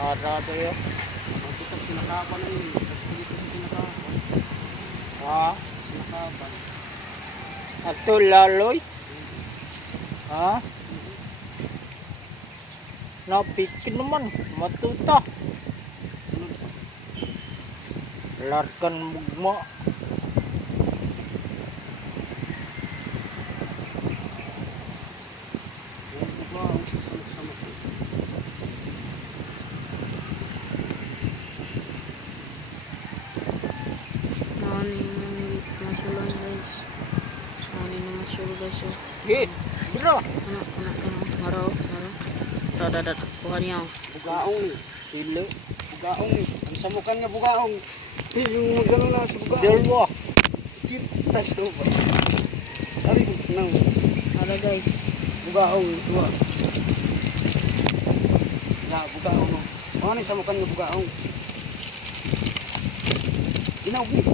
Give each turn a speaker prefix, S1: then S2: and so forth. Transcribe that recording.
S1: Narado yun.
S2: Dito sinakapa na yun. Dito sa sinakapa.
S1: Ha?
S2: Sinakapa.
S1: Ito laloy. Ha?
S3: Masulon guys. Morning na masulon guys. So,
S1: Git. Bro.
S3: ano, ano, ano, Tada, tada, kuha niya.
S2: Bugaong ni.
S1: Sili.
S2: Bugaong ni. Ang samukan nga bugaong. Eh, yung magano na sa bugaong.
S1: Dalawa.
S2: Cinta siya ba? Sabi ko, nang
S3: Haro guys.
S2: bugaong. Dua. Ya, bugaong. no. Ano ni samukan nga bugaong? Inaog ni.